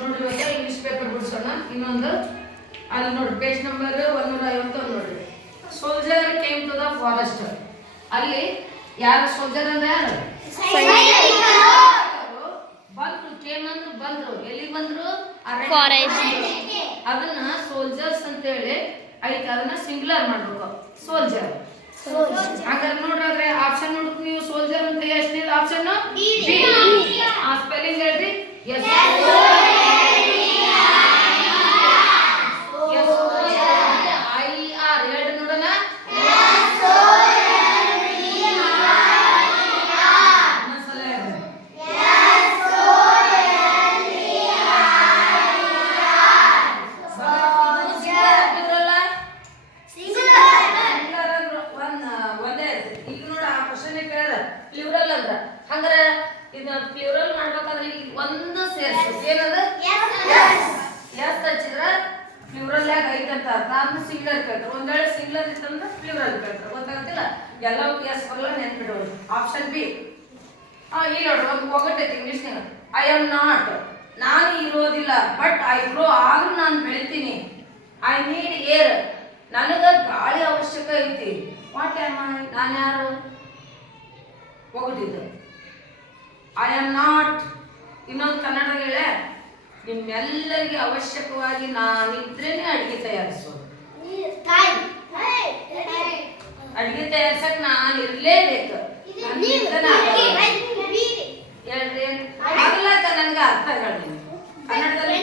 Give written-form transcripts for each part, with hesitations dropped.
ನೋಡ್ರಿ ಇವಾಗ English paper ಬಿಡಿಸೋಣ. ಇನ್ನೊಂದು ಅಲ್ಲಿ ನೋಡ್ರಿ ಪೇಜ್ ನಂಬರ್ 151 ನೋಡ್ರಿ. Soldier came to the forest. ಅಲ್ಲಿ ಯಾರು ಸೋಲ್ಜರ್ ಅಂದ್ರೆ ಯಾರು? ಬಂದ್ರು. ಕೇಮ್ ಅಂದ್ರೆ ಬಂದ್ರು. ಎಲ್ಲಿ ಬಂದ್ರು? ಫಾರೆಸ್ಟ್. ಅದನ್ನ ಸೋಲ್ಜರ್ಸ್ ಅಂತ ಹೇಳಿ ಐತೆ, ಅದನ್ನ ಸಿಂಗ್ಯುಲರ್ ಮಾಡ್ಬೇಕು. ಸೋಲ್ಜರ್. ಹಾಗಾದ್ರೆ ನೋಡ್ರಾದ್ರೆ ಆಪ್ಷನ್ ನೋಡ್ಬೇಕು ನೀವು. ಸೋಲ್ಜರ್ ಅಂತ ಎಷ್ಟನೇ ಆಪ್ಷನ್? ಬಿ. ಆ ಸ್ಪೆಲ್ಲಿಂಗ್ ಹೇಳ್ರಿ. ಎಸ್ IR ಹೇಳ್ರಿ ನೋಡೋಣ. ಪ್ಲೂರಲ್ ಅಂದ್ರ ಹಂಗಾರ ಇದನ್ನ ಪ್ಲೂರಲ್ ಮಾಡ್ಬೇಕಾದ್ರೆ ಇಲ್ಲಿ ಒಂದು ಸೇರ್ಸು. ಏನದ? ಎಸ್ ಹಚ್ಚಿದ್ರ ಪ್ಲೂರಲ್ ಯಾಗ ಐತಂತ ಅರ್ಥ. ಅದನ್ನ ಸಿಂಗ್ಯುಲರ್ ಕೇಳ್ತಾರೆ. ಒಂದ್ ವೇಳೆ ಸಿಂಗ್ಯುಲರ್ ಇತ್ತಂದ್ರೆ ಪ್ಲೂರಲ್ ಕೇಳ್ತಾರೆ. ಗೊತ್ತಾಗ್ತಿಲ್ಲ? ಎಲ್ಲವೂ ಎಸ್ ಬರಲ್ಲ, ನೆನ್ಪಿಡೋದು. Option B. ಇಲ್ಲಿ ನೋಡ್ರಿ ಒಂದು ಒಗಟೈತಿ ಇಂಗ್ಲಿಷ್ನಾಗ. ಐ ಆಮ್ ನಾಟ್, ನಾನು ಇರೋದಿಲ್ಲ. ಬಟ್ ಐ ಗ್ರೋ, ಆದ್ರೂ ನಾನು ಬೆಳಿತೀನಿ. ಐ ನೀಡ್ ಏರ್, ನನಗ ಗಾಳಿ ಅವಶ್ಯಕ ಐತಿ. ವಾಟ್ ಆಮ್ ಐ, ನಾನು ಯಾರು? ಹೋಗುತ್ತಿದ್ದು ಐ ಆಮ್ ನಾಟ್. ಇನ್ನೊಂದು ಕನ್ನಡದಾಗ ಹೇಳ, ನಿಮ್ಮೆಲ್ಲರಿಗೆ ಅವಶ್ಯಕವಾಗಿ ನಾನಿದ್ರೇನೆ ಅಡಿಗೆ ತಯಾರಿಸೋದು. ಅಡಿಗೆ ತಯಾರಿಸಕ್ ನಾನು ಇರ್ಲೇಬೇಕು. ಹೇಳ್ರಿ ಆಗ್ಲಾಕ ನನ್ಗೆ ಅರ್ಥ ಹೇಳಿ ಕನ್ನಡದಲ್ಲಿ.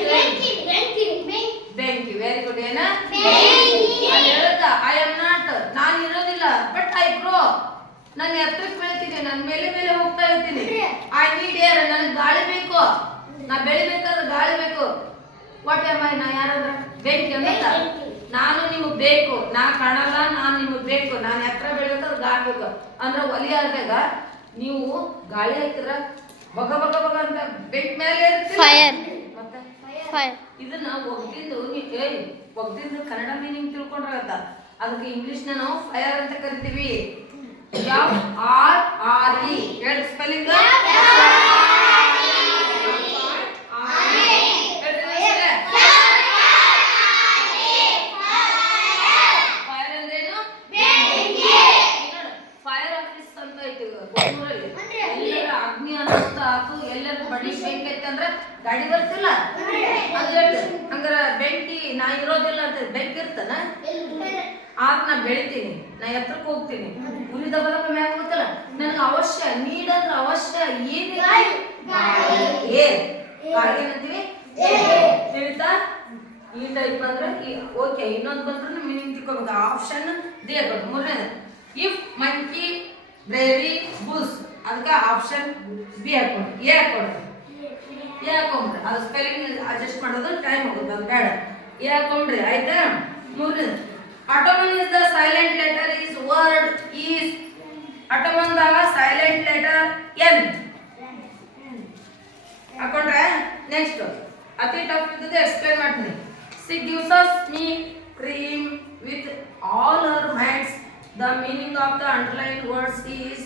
ಬೆಂಕಿ. Very good. ಏನ ಹೇಳುತ್ತ? ಐ ಆಮ್ ನಾಟ್, ನಾನು ಇರೋದಿಲ್ಲ. ಬಟ್ ಐ ಗ್ರೋ, ನಾನು ಎತ್ತರಕ್ಕೆ ಬೆಳಿತೀನಿ, ನನ್ನ ಮೇಲೆ ಮೇಲೆ ಹೋಗ್ತಾ ಇರ್ತೀನಿ. ಐ ನೀಡ್ ಏರ್, ನನಗೆ ಗಾಳಿ ಬೇಕು. ನಾ ಬೆಳಿಬೇಕಾದ್ರೆ ಗಾಳಿ ಬೇಕು. ವಾಟ್ ಆಮ್ ಐ, ನಾ ಯಾರಂದ್ರ ಬೆಂಕಿ ಅಂತ. ನಾನು ನಿಮಗೆ ಬೇಕು, ನಾ ಕಾಣಲ್ಲ, ನಾನು ನಿಮಗೆ ಬೇಕು. ನಾನು ಎತ್ತರ ಬೆಳಿಬೇಕಾದ್ರೆ ಗಾಳಿ ಬೇಕು ಅಂದ್ರೆ ಒಲಿ ಆದಾಗ ನೀವು ಗಾಳಿ ಹಾಕಿದ್ರ ಬಗ ಬಗ ಬಗ ಅಂತ ಬೆಂಕಿ ಮೇಲೆ ಮತ್ತೆ ಇದನ್ನ ಒಗ್ದಿದ್ದು ಒಗ್ದಿದ್ದು ಕನ್ನಡ ಮೀನಿಂಗ್ ತಿಳ್ಕೊಂಡ್ರಾಗತ್ತ. ಅದಕ್ಕೆ ಇಂಗ್ಲಿಷ್ನ ನಾವು ಫೈರ್ ಅಂತ ಕರಿತೀವಿ. FRRE ಹೇಳಿ ಸ್ಪೆಲ್ಲಿಂಗ್. ಫೈರ್ ಅಂದ್ರೇನು? ಫೈರ್ ಆಫೀಸ್ ಅಂತ ಐತಿ ಕೊಣ್ಣೂರಲ್ಲಿ. ಎಲ್ಲರ ಅಗ್ನಿ ಅನ್ನೋದು ಆತು, ಎಲ್ಲರ ಬಡಿ ಬೆಂಕಿ ಐತಿ ಅಂದ್ರೆ ಗಾಡಿ ಬರ್ತಿಲ್ಲ. ಅದು ಹೇಳ್ರಿ ಹಂಗಾರ ಬೆಂಕಿ ನಾ ಇರೋದಿಲ್ಲ ಅಂತ ಬೆಂಕಿ ಇರ್ತಾನ. ಆಗ ನಾ ಬೆಳಿತೀನಿ, ನಾ ಎತ್ತರಕ್ಕೆ ಹೋಗ್ತೀನಿ. ಉರಿ ದಬ ದಬ ಮ್ಯಾಗ ಹೋಗ್ತಲ್ಲ, ನನಗೆ ಅವಶ್ಯ ನೀಡ್ ಅಂದ್ರೆ ಅವಶ್ಯ ಏನಿದೆ? ಏರ್. ಗಾಳಿ ಏನಂತೀವಿ? ತಿಳಿತಾ? ಈ ಟೈಪ್ ಅಂದ್ರೆ ಓಕೆ. ಇನ್ನೊಂದು ಬಂದ್ರೆ ಮೀನಿಂಗ್ ತಿಳ್ಕೊಬೇಕು. ಆಪ್ಷನ್ ಡಿ ಹಾಕೋದು. ಮೂರನೇದು ಇಫ್ ಮಂಕಿ ಬ್ರೇರಿ ಬುಲ್ಸ್, ಅದಕ್ಕೆ ಆಪ್ಷನ್ ಬಿ ಹಾಕೊಂಡು ಎ ಹಾಕೊಂಡು ಎ ಹಾಕೊಂಡ್ರಿ. ಅದು ಸ್ಪೆಲ್ಲಿಂಗ್ ಅಡ್ಜಸ್ಟ್ ಮಾಡೋದು ಟೈಮ್ ಹೋಗುತ್ತೆ, ಅದು ಬೇಡ. ಎ ಹಾಕೊಂಡ್ರಿ ಆಯ್ತಾ. ಮೂರನೇದು Ottoman is the silent letter is word is Ottoman ದಾಗ silent letter N ಹಾಕೊಂಡ್ರೆ ನೆಕ್ಸ್ಟ್ ಅತಿ ಟಫ್ ಇದ್ದದ್ದು ಎಕ್ಸ್ಪ್ಲೇನ್ ಮಾಡ್ತೀನಿ. She gives us me cream with all her mites. The meaning of the underlined words is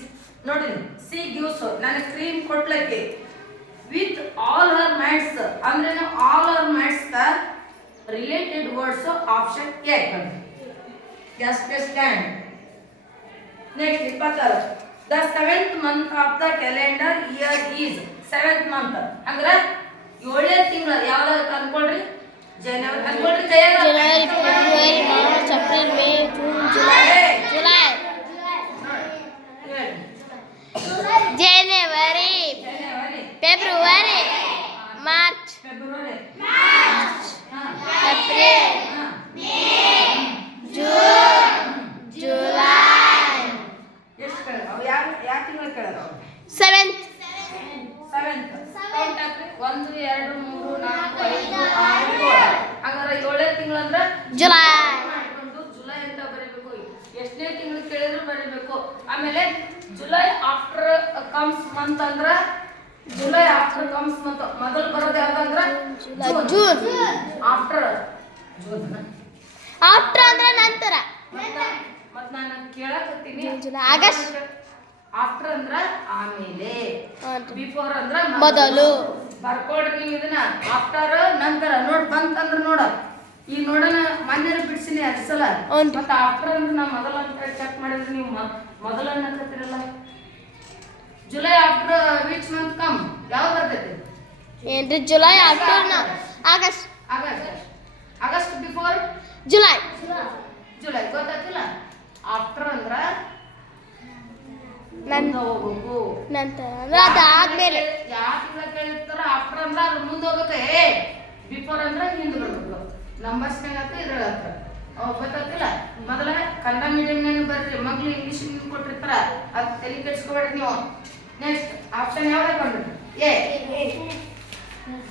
ನೋಡಿ. She gives ನನಗೆ cream ಕೊಡ್ಲಕ್ಕೆ with all her mites ಅಂದ್ರೆ all her mites the related words option A ಹಾಕೊಂಡ್ರಿ. Just stand. Next, 26. The 7th month of the calendar year is 7th month. ಅಂದ್ರೆ 7ನೇ ತಿಂಗಳು ಯಾವಾಗ ಅನ್ಕೊಳ್ರಿ? ಜನವರಿ ಅನ್ಕೊಳ್ರಿ. ಜನವರಿ, ಫೆಬ್ರವರಿ, March, April, May, June, July. ಜನವರಿ, ಫೆಬ್ರವರಿ, ಮಾರ್ಚ್, ಏಪ್ರಿಲ್, ಜೂನ್, ಜುಲೈ. ಎಷ್ಟು ಕೇಳಿದ್ರು? ಯಾವ ತಿಂಗಳು ಕೇಳಿದ್ರು? 7th. 1 2 3 4 5 6 7. ಹಂಗಾರೆ 7ನೇ ತಿಂಗಳು ಅಂದ್ರೆ ಜುಲೈ. ಜುಲೈ ಅಂತ ಬರೀಬೇಕು. ಎಷ್ಟನೇ ತಿಂಗಳು ಕೇಳಿದ್ರು ಬರೀಬೇಕು. ಆಮೇಲೆ ಜುಲೈ ಆಫ್ಟರ್ ಕಮ್ಸ್ ಮಂತ್ ಅಂದ್ರೆ ಜುಲೈ ಆಫ್ಟರ್ ಕಮ್ಸ್ ಮಂತ್ ಮೊದಲು ಬರೋದು ಯಾವ್ದಂದ್ರೆ ಜೂನ್. After June. ಆಫ್ಟರ್ ಅಂದ್ರೆ ನಂತರ. ಮತ್ತೆ ನಾನು ಕೇಳಕತ್ತೀನಿ. ಆಗಸ್ಟ್. ಆಫ್ಟರ್ ಅಂದ್ರ ಆಮೇಲೆ, ಬಿಫೋರ್ ಅಂದ್ರ ಮೊದಲು. ಬರ್ಕೊಡ್ರಿ ನೀವು ಇದನ್ನ ಆಫ್ಟರ್ ನಂತರ ನೋಡ್ ಬಂತಂದ್ರ ನೋಡ ಈಗ ನೋಡೋಣ ಮೊನ್ನೆ ಬಿಡ್ಸಿನಿ ಅದ್ ಸಲ ಹೌದು. ಮತ್ತೆ ಆಫ್ಟರ್ ಅಂದ್ರೆ ನಾ ಮೊದಲ ಅಂತ ಚೆಕ್ ಮಾಡಿದ್ರೆ ನೀವು ಮೊದಲ ಅನ್ನಕತ್ತಿರಲ್ಲ July after which month come ಯಾವ ಬರ್ತೈತಿ ಏನ್ರಿ July after August August before July July ಗೊತ್ತಾಯ್ತಿಲ್ಲ ಆಫ್ಟರ್ ಅಂದ್ರ ನನ್ ಮುಂದೆ ಹೋಗ್ಬೇಕು ನಂತರ ಅಂದ್ರೆ ಅದಾದ್ಮೇಲೆ ಯಾಕೆ ಕೇಳಿರ್ತಾರ ಆಫ್ಟರ್ ಅಂದ್ರ ಅದ್ರ ಮುಂದೆ ಹೋಗ್ಬೇಕು ಏ ಬಿಫೋರ್ ಅಂದ್ರ ಹಿಂದೆ ಬರ್ಬೇಕು ನಂಬರ್ಸ್ನಾಗ ಹತ್ರ ಇದ್ರಾಗ ಹತ್ರ ಗೊತ್ತಾಗ್ತಿಲ್ಲ ಮೊದಲ ಕನ್ನಡ ಮೀಡಿಯಂನಾಗ ಬರ್ರಿ ಮಗ್ಳು ಇಂಗ್ಲೀಷ್ ಕೊಟ್ಟಿರ್ತಾರ ಅದ್ ತಲೆ ಕೆಡ್ಸ್ಕೊಬೇಡ್ರಿ ನೀವು ನೆಕ್ಸ್ಟ್ ಆಪ್ಷನ್ ಯಾವ್ದು ಹಾಕೊಂಡ್ರಿ A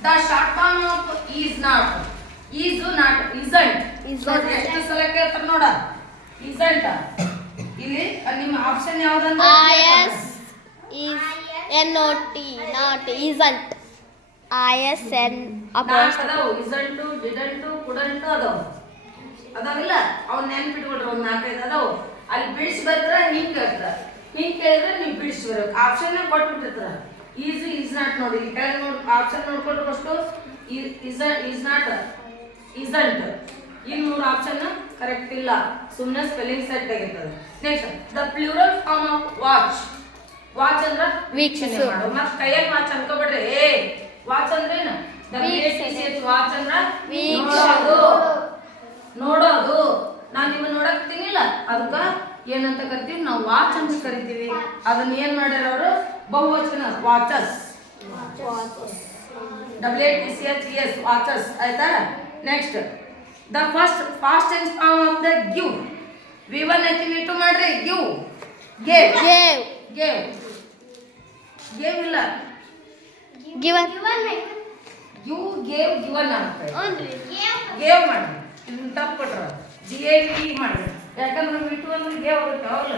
the short form of is not isn't ಎಷ್ಟು ಸಲ ಕೇಳ್ತಾರ ನೋಡ isn't ಇಲ್ಲಿ ನಿಮ್ಮ ಆಪ್ಷನ್ ಯಾವ್ದಂದ್ರೆ is is not not isn't isn apostrophe ಅದಾವು isn't didn't couldn't ಅದಾವಿಲ್ಲ ಅವ್ನ ನೆನ್ಪಿಟ್ಕೊಳ್ರಿ ಒಂದ್ 4-5 ಅದಾವು ಅಲ್ಲಿ ಬಿಡಿಸಿ ಬರ್ತಾರ ಹಿಂಗ್ ಕೇಳ್ತಾರ ಹಿಂಗ್ ಕೇಳಿದ್ರೆ ನೀವು ಬಿಡಿಸಿ ಬರ್ಬೇಕು ಆಪ್ಷನ್ ಕೊಟ್ಬಿಟ್ಟಿರ್ತಾರ ಈಸ್ ನಾಟ್ ನೋಡಿ ಇಲ್ಲಿ ಕೆಳಗೆ ನೋಡಿ ಆಪ್ಷನ್ ನೋಡ್ಕೊಂಡ್ರೆ first is not isn't in 3 option correct ಇಲ್ಲ ಸುಮ್ಮನೆ ಸ್ಪೆಲ್ಲಿಂಗ್ ಸೆಟ್ ಆಗಿರ್ತದೆ next the plural form of watch ಅಂದ್ರ ವೀಕ್ಷಣೆ ಮಾಡು ಮತ್ತೆ ಕೈಯಾಗ ವಾಚ್ ಅನ್ಕೋಬೇಡ್ರಿ ಏ ವಾಚ್ ಅಂದ್ರೆ ಏನು ವಾಚ್ ಅಂದ್ರ ನೋಡೋದು ನಾನು ನಿಮ್ಮನ್ನ ನೋಡಕ್ತೀನಿಲ್ಲ ಅದಕ್ಕ ಏನಂತ ಕರಿತೀವಿ ನಾವು ವಾಚ್ ಅಂತ ಕರಿತೀವಿ ಅದನ್ನ ಏನ್ ಮಾಡ್ಯಾರ ಅವರು ಬಹುವಚನ ವಾಚಸ್ WATCHES ವಾಚಸ್ ಆಯ್ತಾ next the first past tense form of the give V1 ಐತಿ V2 ಮಾಡ್ರಿ ಗಿವ್ ಗೇವ್ ಇಲ್ಲ given ಯು ಗೇವ್ ಗಿವನ್ ಅಂತ ಗೇವ್ ಮಾಡ್ರಿ ಇದನ್ನ ತಪ್ಪು ಕೊಟ್ರ GAVE ಮಾಡ್ರಿ ಯಾಕಂದ್ರೆ V2 ಅಂದ್ರೆ ಗೇವ್ ಆಗುತ್ತೆ ಅವಾಗಲ್ಲ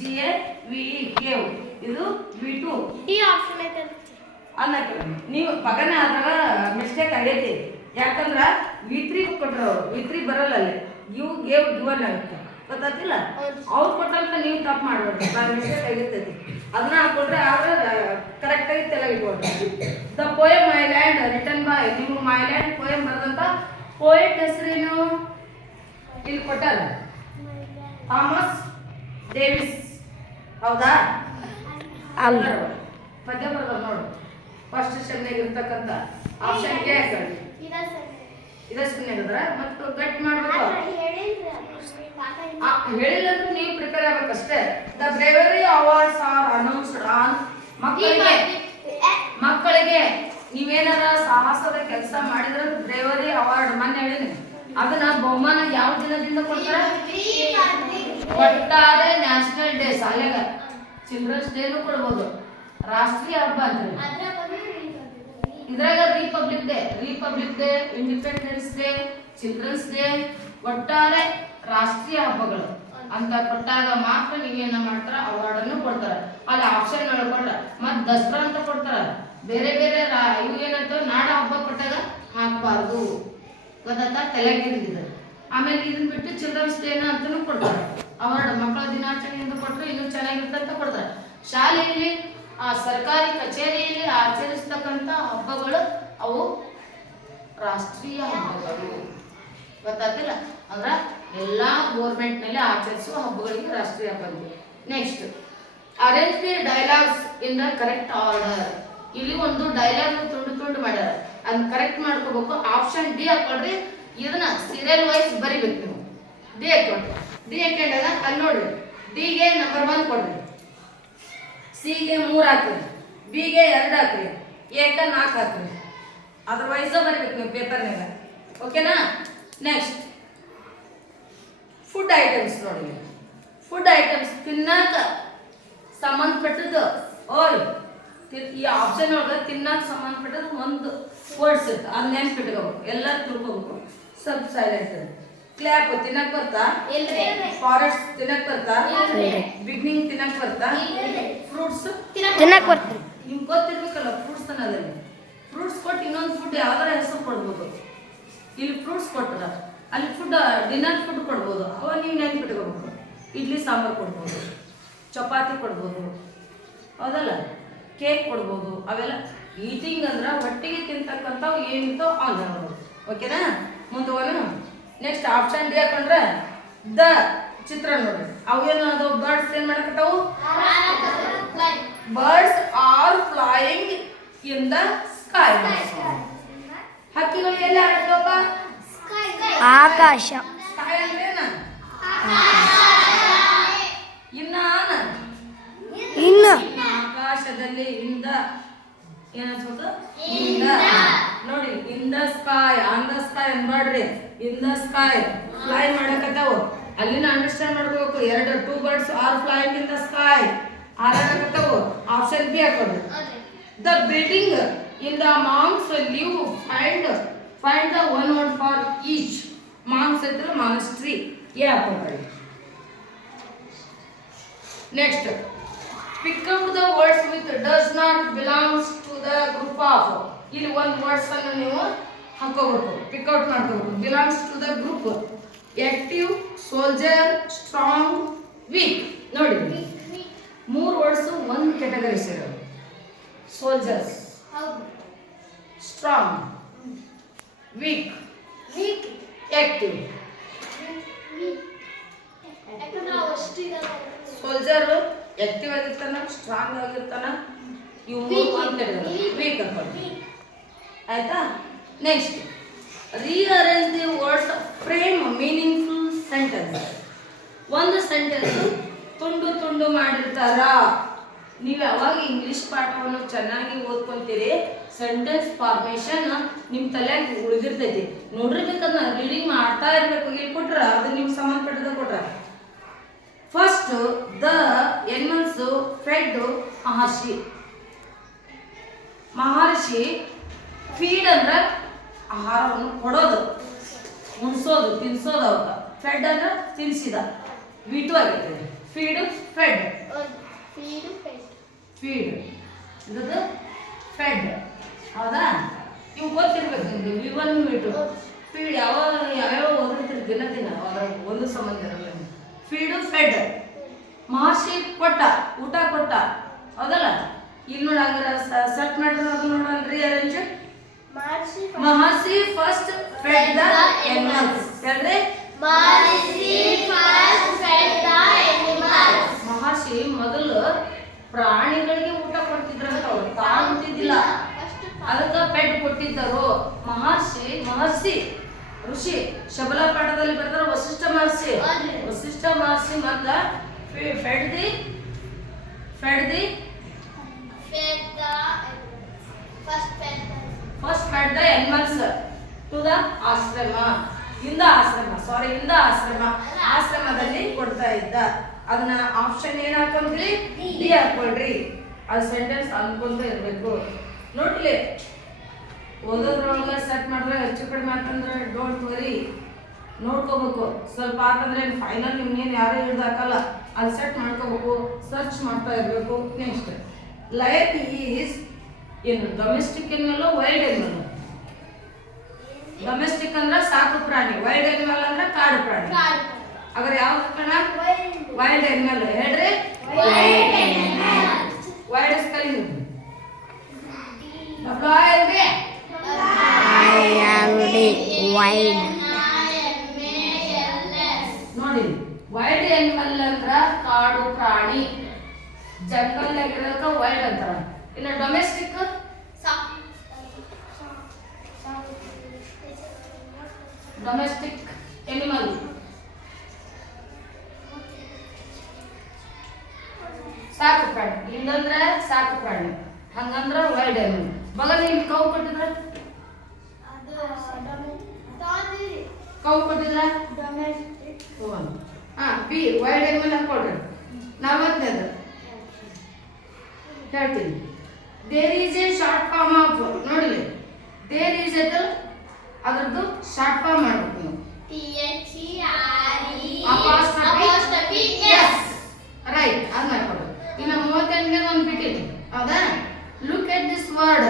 GAVE ಗೇವ್ ಇದು V2 ಈ ಆಪ್ಷನ್ ಐತೆ ಅನ್ನಕ್ಕೆ ನೀವು ಪಗನ ಅದ್ರಾಗ ಮಿಸ್ಟೇಕ್ ಆಗೈತಿ ಯಾಕಂದ್ರ V3 ಕೊಟ್ರ ಅವರು V3 ಬರಲ್ಲ ಅಲ್ಲಿ ಯು ಗೇವ್ ಗಿವನ್ ಆಗುತ್ತೆ ಗೊತ್ತಾಗ್ತಿಲ್ಲ ಅವ್ರು ಕೊಟ್ಟಂತ ನೀವು ತಪ್ಪು ಮಾಡ್ಬೇಡ್ರಿ ಮಿಸ್ಟೇಕ್ ಆಗಿರ್ತೈತಿ ಅದನ್ನ ಹಾಕೊಂಡ್ರೆ ಆದ್ರೆ ಕರೆಕ್ಟ್ ಆಗಿ ತಲೆ ಇಟ್ಕೊಳ್ರಿ the poem island written by ನಿಮ್ಗೆ ಮೈಲ್ಯಾಂಡ್ ಪೋಯಮ್ ಬರೆದಂತ ಪೋಯೆಟ್ ಹೆಸರೇನು ಇಲ್ಲಿ ಕೊಟ್ಟಾರ ಥಾಮಸ್ ಡೇವಿಸ್ ಹೌದಾ ಅಲ್ಲ ಪದ್ಯ ಬರ್ತಾರ ನೋಡು ಫಸ್ಟ್ ಸೆಮ್ನಾಗ ಇರ್ತಕ್ಕಂಥ ಆಪ್ಷನ್ ಗೆ ಹಾಕೊಳ್ಳಿ ಇದ ಸುಮ್ಮನೆ ಮತ್ತು ಗಟ್ ಮಾಡ್ಬೇಕು ಹೇಳಿಲ್ಲ ಅಂದ್ರೆ ನೀವು ಪ್ರಿಪೇರ್ ಆಗ್ಬೇಕಷ್ಟೇ the bravery awards are announced on ಮಕ್ಕಳಿಗೆ ನೀವೇನಾರ ಸಾಹಸದ ಕೆಲಸ ಮಾಡಿದ್ರೆ ಬ್ರೇವರಿ ಅವಾರ್ಡ್ ಮೊನ್ನೆ ಹೇಳಿನಿ ಅದನ್ನ ಬಹುಮಾನ ಯಾವ ದಿನದಿಂದ ಕೊಡ್ತಾರೆ ಒಟ್ಟಾರೆ ನ್ಯಾಷನಲ್ ಡೇ ಶಾಲೆಗ ಚಿಲ್ಡ್ರನ್ಸ್ ಡೇನು ಕೊಡ್ಬೋದು ರಾಷ್ಟ್ರೀಯ ಹಬ್ಬ ಅಂತ ಇದ್ರಾಗ republic day independence day children's day ಒಟ್ಟಾರೆ ರಾಷ್ಟ್ರೀಯ ಹಬ್ಬಗಳು ಅಂತ ಕೊಟ್ಟಾಗ ಮಾತ್ರ ನೀವೇನ ಮಾಡ್ತಾರ ಅವಾರ್ಡ್ ಅನ್ನು ಕೊಡ್ತಾರ ಅಲ್ಲಿ ಆಪ್ಷನ್ ಕೊಟ್ರ ಮತ್ ದಸರಾ ಅಂತ ಕೊಡ್ತಾರ ಬೇರೆ ಬೇರೆ ಇವು ಏನಂತ ನಾಡ ಹಬ್ಬ ಕೊಟ್ಟಾಗ ಹಾಕ್ಬಾರ್ದು ಗೊತ್ತಾ ತಲೆಗಿರಿದ ಆಮೇಲೆ ಇದನ್ನ ಬಿಟ್ಟು ಚಿಲ್ಡ್ರನ್ಸ್ ಡೇನ ಅಂತಾನು ಕೊಡ್ತಾರ ಅವಾರ್ಡ್ ಮಕ್ಕಳ ದಿನಾಚರಣೆಯಿಂದ ಕೊಟ್ರೆ ಇನ್ನೂ ಚೆನ್ನಾಗಿರ್ತಂತ ಕೊಡ್ತಾರ ಶಾಲೆಯಲ್ಲಿ ಆ ಸರ್ಕಾರಿ ಕಚೇರಿಯಲ್ಲಿ ಆಚರಿಸ್ತಕ್ಕಂಥ ಹಬ್ಬಗಳು ಅವು ರಾಷ್ಟ್ರೀಯ ಹಬ್ಬಗಳು ಗೊತ್ತಾಗ್ತಿಲ್ಲ ಅಂದ್ರ ಎಲ್ಲಾ ಗೋರ್ಮೆಂಟ್ ನಲ್ಲಿ ಆಚರಿಸುವ ಹಬ್ಬಗಳಿಗೆ ರಾಷ್ಟ್ರೀಯ ಹಬ್ಬಗಳು next arrange the dialogues in the correct order ಇಲ್ಲಿ ಒಂದು ಡೈಲಾಗ್ ತುಂಡು ಮಾಡ್ಯಾರ ಅದನ್ನ ಕರೆಕ್ಟ್ ಮಾಡ್ಕೋಬೇಕು ಆಪ್ಷನ್ ಡಿ ಹಾಕೊಳ್ರಿ ಇದನ್ನ ಸೀರಿಯಲ್ ವೈಸ್ ಬರಿಬೇಕು ನೀವು ಡಿ ಹಾಕೊಳ್ರಿ ಡಿ ಹಾಕೊಂಡಾಗ ಅಲ್ಲಿ ನೋಡ್ರಿ ಡಿ ಗೆ ನಂಬರ್ 1 ಕೊಡ್ರಿ ಸಿ ಗೆ 3 ಹಾಕ್ರಿ ಬಿ ಗೆ 2 ಹಾಕ್ರಿ ಎ ಗೆ 4 ಹಾಕ್ರಿ ಅದ್ರ ವೈಸ್ ಬರಿಬೇಕು ನೀವು ಪೇಪರ್ನಾಗ ಓಕೆನಾ ನೆಕ್ಸ್ಟ್ ಫುಡ್ ಐಟಮ್ಸ್ ನೋಡಿ ಫುಡ್ ಐಟಮ್ಸ್ ತಿನ್ನಾಕ ಸಂಬಂಧಪಟ್ಟದ್ದು ಓಯ್ ಈ ಆಪ್ಷನ್ ಒಳಗೆ ತಿನ್ನಾಕ ಸಂಬಂಧಪಟ್ಟದ್ದು ಒಂದು ವರ್ಡ್ಸ್ ಇತ್ತು ಅದು ನೆನ್ಪಿಟ್ಕೋಬೇಕು ಎಲ್ಲ ತಿಳ್ಕೋಬೇಕು ಸ್ವಲ್ಪ ಸೈಲೆಂಟ್ ಕ್ಲ್ಯಾಪ್ ತಿನ್ನಕ್ ಬರ್ತಾ ಫಾರೆಸ್ಟ್ ತಿನ್ನಕ್ ಬರ್ತಾ ಬಿಗ್ನಿಂಗ್ ತಿನ್ನಕ್ ಬರ್ತಾ ಫ್ರೂಟ್ಸ್ ತಿನ್ನಕ್ ಬರ್ತೀವಿ ನಿಮ್ಗೆ ಗೊತ್ತಿರ್ಬೇಕಲ್ಲ ಫ್ರೂಟ್ಸ್ ಅನ್ನೋದಲ್ಲಿ ಫ್ರೂಟ್ಸ್ ಕೊಟ್ಟು ಇನ್ನೊಂದು ಫುಡ್ ಯಾವ್ದಾರ ಹೆಸರು ಕೊಡ್ಬೋದು ಇಲ್ಲಿ ಫ್ರೂಟ್ಸ್ ಕೊಟ್ಟರ ಅಲ್ಲಿ ಫುಡ್ ಡಿನ್ನರ್ ಫುಡ್ ಕೊಡ್ಬೋದು ಅವಾಗ ನೀವು ನೆನ್ಪಿಟ್ಕೋಬೇಕು ಇಡ್ಲಿ ಸಾಂಬಾರು ಕೊಡ್ಬೋದು ಚಪಾತಿ ಕೊಡ್ಬೋದು ಹೌದಲ್ಲ ಕೇಕ್ ಕೊಡ್ಬೋದು ಅವೆಲ್ಲ ಈಟಿಂಗ್ ಅಂದ್ರೆ ಹೊಟ್ಟಿಗೆ ತಿಂತಕ್ಕಂಥವು ಏನಿರ್ತೋ ಅವನು. ಓಕೆನಾ? ಮುಂದೆ ನೆಕ್ಸ್ಟ್ ಆಪ್ಷನ್ ಡಿ ಹಾಕೊಂಡ್ರೆ ದ ಚಿತ್ರ ನೋಡ್ರಿ. ಅವೇನು ಅದು ಬರ್ಡ್ಸ್ ಏನ್ ಮಾಡಕತ್ತಾವು? Birds are flying in the sky. ಹಕ್ಕಿಗಳು ಎಲ್ಲಿ ಹಾರಾಡ್ತಾವಪ್ಪ? ಆಕಾಶ. ಸ್ಕೈ ಅಂದ್ರೆ ಏನ? ಇನ್ನು ಆಕಾಶದಲ್ಲಿ ಇಂದ ಏನಾಗ್ಬೇಕು? ಇಂದ ನೋಡಿ, in the sky, on the sky ಅನ್ಬಾಡ್ರಿ. ಇನ್ ದ ಸ್ಕೈ ಫ್ಲೈ ಮಾಡಕತ್ತಾವು. ಅಲ್ಲಿನ ಅಂಡರ್ಸ್ಟ್ಯಾಂಡ್ ಮಾಡ್ಕೋಬೇಕು. Two birds are flying in the sky, ಹಾರಾಡಕತ್ತಾವು. ಆಪ್ಷನ್ ಬಿ ಹಾಕೋದು. The building in the monks live find the one word for each. Monks ಇದ್ರೆ monastery ಏ ಹಾಕೋತಾರೆ. Next pick out the words with does not belongs to the group of. ಇಲ್ಲಿ ಒಂದು words ಅನ್ನು ನೀವು ಹಾಕೋಬೇಕು, ಪಿಕ್ ಔಟ್ ಮಾಡ್ಕೋಬೇಕು. Belongs to the group. Active, soldier, strong, weak. ನೋಡಿ, 3 ವರ್ಡ್ಸ್ ಒಂದು ಕ್ಯಾಟಗರಿ ಸೇರೋದು. Soldiers, strong, weak, active. Soldier active ಆಗಿರ್ತಾನ, ಸ್ಟ್ರಾಂಗ್ ಆಗಿರ್ತಾನ. ಇವು ವೀಕ್ ಅನ್ಕೊಳ್ಳಿ. ಆಯ್ತಾ? Next rearrange the words, frame meaningful sentence. ಒಂದು ಸೆಂಟೆನ್ಸ್ ತುಂಡು ಮಾಡಿರ್ತಾರ. ನೀವು ಯಾವಾಗ ಇಂಗ್ಲಿಷ್ ಪಾಠವನ್ನು ಚೆನ್ನಾಗಿ ಓದ್ಕೊಂತೀರಿ, ಸೆಂಟೆನ್ಸ್ ಫಾರ್ಮೇಶನ್ ನಿಮ್ಮ ತಲೆಯಾಗಿ ಉಳಿದಿರ್ತೈತಿ. ನೋಡಿರ್ಬೇಕನ್ನ ರೀಡಿಂಗ್ ಮಾಡ್ತಾ ಇರ್ಬೇಕು. ಇಲ್ಲಿ ಕೊಟ್ರ ಅದು ನಿಮ್ಗೆ ಸಂಬಂಧಪಟ್ಟದ ಕೊಟ್ರ. First the animals Fed Maharshi. Feed ಅಂದ್ರೆ ಆಹಾರವನ್ನು ಕೊಡೋದು, ಉಣಿಸೋದು, ತಿನ್ಸೋದು. ಅವತ್ತ ಫೆಡ್ ಅಂದ್ರೆ ತಿನ್ಸಿದ, ವಿಟು ಆಗೈತೆ. ಫೀಡ್, ಫೆಡ್, ಫೀಡ್ ಇದು ಫೆಡ್. ಹೌದಾ? ಇವು ಗೊತ್ತಿರ್ಬೇಕು ನಿಮ್ಗೆ. V1 V2 ಫೀಡ್ ಯಾವ್ಯಾವ ಓದಿರ್ತೀರಿ ದಿನ ಅದ್ರ ಒಂದು ಸಂಬಂಧ ಇರಲ್ಲ. Feed, Fed. ಮಹರ್ಷಿ ಕೊಟ್ಟ, ಊಟ ಕೊಟ್ಟ. ಹೌದಲ್ಲ? ಇಲ್ಲಿ ನೋಡಿ, ಹಂಗಾರ ಸೆಟ್ ಮಾಡಿದ್ರೆ ಅದು ನೋಡ್ರಿ. Arrange Maharshi first fed the animals. ಹೇಳ್ರಿ, ಮಹರ್ಷಿ ಮೊದಲು ಪ್ರಾಣಿಗಳಿಗೆ ಊಟ ಕೊಡ್ತಿದ್ರಂತ. ಅವ್ರು ತಾಂತಿದ್ದಿಲ್ಲ, ಅದಕ್ಕೆ ಫೆಡ್ ಕೊಟ್ಟಿದ್ದರು. ಮಹರ್ಷಿ ಋಷಿ ಶಬಲ ಪಾಠದಲ್ಲಿ ಬರ್ತಾರೆ. ವಸಿಷ್ಠ ಮಹರ್ಷಿ ಮತ್ತ first fed the animals to the ashram. ಆಶ್ರಮದಲ್ಲಿ ಕೊಡ್ತಾ ಇದ್ದ. ಅದನ್ನ ಆಪ್ಷನ್ ಏನ್ ಹಾಕೊಂಡ್ರಿ? ಡಿ ಹಾಕೊಳ್ರಿ. ಅದು ಸೆಂಟೆನ್ಸ್ ಅನ್ಕೊಂತ ಇರ್ಬೇಕು. ನೋಡ್ಲಿ, ಓದೋದ್ರೊಳಗೆ ಸೆಟ್ ಮಾಡಿದ್ರೆ ಹೆಚ್ಚು ಕಡಿಮೆ ಅಂತಂದ್ರೆ ಡೋಂಟ್ ವರಿ, ನೋಡ್ಕೋಬೇಕು. ಸ್ವಲ್ಪ ಆತಂದ್ರೆ ಫೈನಲ್ ನಿಮ್ಗೇನು ಯಾರು ಹಿಡ್ದಾಕಲ್ಲ. ಅದು ಸೆಟ್ ಮಾಡ್ಕೋಬೇಕು, ಸರ್ಚ್ ಮಾಡ್ತಾ ಇರಬೇಕು. ನೆಕ್ಸ್ಟ್ ಲಯನ್ ಈಸ್ ಏನು domestic animal, wild animal. Domestic ಅಂದ್ರೆ ಸಾಕು ಪ್ರಾಣಿ, ವೈಲ್ಡ್ ಎನಿಮಲ್ ಅಂದ್ರೆ ಕಾಡು ಪ್ರಾಣಿ. ಅದ್ರ ಯಾವ ಕಣ? Wild animal. ಹೇಳ್ರಿ, ವೈಲ್ಡ್ ಸ್ಪೆಲ್ಲಿಂಗ್ ನೋಡಿ. ವೈಲ್ಡ್ ಎನಿಮಲ್ ಅಂದ್ರ ಕಾಡು ಪ್ರಾಣಿ, ಜಂಗಲ್ ಆಗಿರೋದಕ್ಕ ವೈಲ್ಡ್ ಅಂತಾರ. ಇನ್ನು ಡೊಮೆಸ್ಟಿಕ್ ಎನಿಮಲ್. ಸಾಕು ಪ್ರಾಣಿ. ಇಲ್ಲಂದ್ರ ಸಾಕು ಪ್ರಾಣಿ, ಹಂಗಂದ್ರ ವೈಲ್ಡ್ ಎನಿಮಲ್. ಬಗಲ್ ನಿಮ್ಗೆ ಕೌ ಕೊಟ್ಟಿದ್ರ ಬಿ ವೈಲ್ಡ್ ಎನಿಮಲ್ ಹಾಕೊಡ್ರಿ. 40ನೇದು ಹೇಳ್ತೀನಿ. There is a short form of. ನೋಡಿ, ದೇರ್ ಈಸ್ ಎ ಅದ್ರದ್ದು ಶಾರ್ಟ್ ಫಾರ್ಮ್ ಮಾಡ್ಬೇಕು ನೀವು. ರೈಟ್, ಅದು ಮಾಡ್ಕೊಡ್ರಿ. ಇನ್ನು 38ನೇದು ಒಂದು ಬಿಟ್ಟಿದೆ. ಹೌದಾ? Look at this word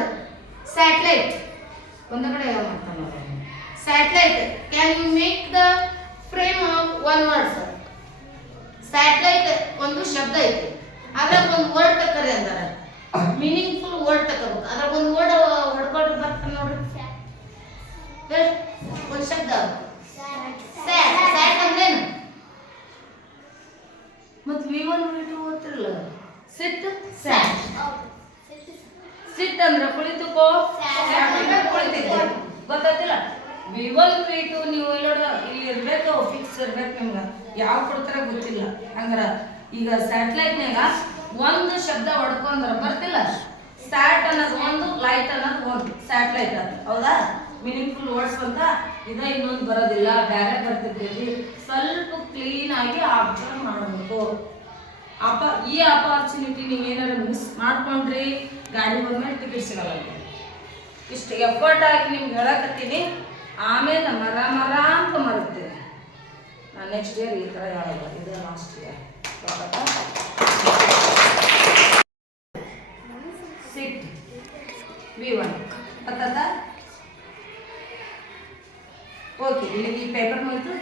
satellite. ಒಂದ ಕಡೆ ಮಾಡ್ತಾನೆ satellite. Can you make the frame of one word? Sir, satellite ಒಂದು ಶಬ್ದ ಐತಿ, ಅದ್ರಾಗ ಒಂದು ವರ್ಡ್ ತಕ್ಕರಿ ಅಂದಾರ. ಮೀನಿಂಗ್ಫುಲ್ ವರ್ಡ್ ತಗೋಬೇಕು. ಅದ್ರಾಗ ಒಂದು ವರ್ಡ್ ಹೊಡ್ಕೊಳ್ರಿ ಬರ್ತಾನೆ ನೋಡ್ರಿ. ಹೇಳಿ ಒಂದು ಶಬ್ದ. ಸ್ಯಾಡ್. ಸ್ಯಾಡ್ ಅಂದ್ರೇನು? ಮತ್ತು V1 V2 ಓದ್ತಿರಲ್ಲ. ಸಿಟ್ ಸ್ಯಾಡ್. ಸಿಟ್ ಅಂದ್ರೆ ಕುಳಿತುಕೋ, ಸ್ಯಾಡ್ ಅಂದ್ರೆ ಕುಳಿತಿದ್ದೆ. ಗೊತ್ತಾಯ್ತಿಲ್ಲ? V1 V2 ನೀವು ಇಲ್ಲಿ ಇರ್ಬೇಕು, ಫಿಕ್ಸ್ ಇರ್ಬೇಕು. ನಿಮ್ಗೆ ಯಾವ ಕೊಡ್ತಾರ ಗೊತ್ತಿಲ್ಲ. ಹಂಗಾರ ಈಗ ಸ್ಯಾಟಲೈಟ್ನಾಗ ಒಂದು ಶಬ್ದ ಹೊಡ್ಕೊಂಡ್ರ ಬರ್ತಿಲ್ಲ. ಸ್ಯಾಟ್ ಅನ್ನೋದು ಒಂದು, ಲೈಟ್ ಅನ್ನೋದು ಒಂದು. ಸ್ಯಾಟಲೈಟ್ ಅದು ಹೌದಾ? ಮೀನಿಂಗ್ಫುಲ್ ವರ್ಡ್ಸ್ ಅಂತ ಇನ್ನೊಂದು ಬರೋದಿಲ್ಲ, ಬೇರೆ ಬರ್ತಿರ್ತೀವಿ. ಸ್ವಲ್ಪ ಕ್ಲೀನ್ ಆಗಿ ಅಬ್ಸರ್ವ್ ಮಾಡಬೇಕು. ಈ ಅಪಾರ್ಚುನಿಟಿ ನೀವು ಏನಾದ್ರು ಮಿಸ್ ಮಾಡ್ಕೊಂಡ್ರಿ ಗಾಡಿ ಬಂದ್ಮೇಲೆ ಟಿಕೆಟ್ ಸಿಗಲ್ಲ. ಇಷ್ಟು ಎಫರ್ಟ್ ಹಾಕಿ ನಿಮ್ಗೆ ಹೇಳಕತ್ತೀನಿ, ಆಮೇಲೆ ಮರ ಅಂತ ಮರುತ್ತೀನಿ. ನಾನು ನೆಕ್ಸ್ಟ್ ಇಯರ್ ಈ ಥರ ಹೇಳೋದು, ಇದು ಲಾಸ್ಟ್ ಇಯರ್. ಸಿಟ್ V1 ಗೊತ್ತಾಯ್ತಾ? ಓಕೆ, ಇಲ್ಲಿ ಈ ಪೇಪರ್ ಮುಗಿತು.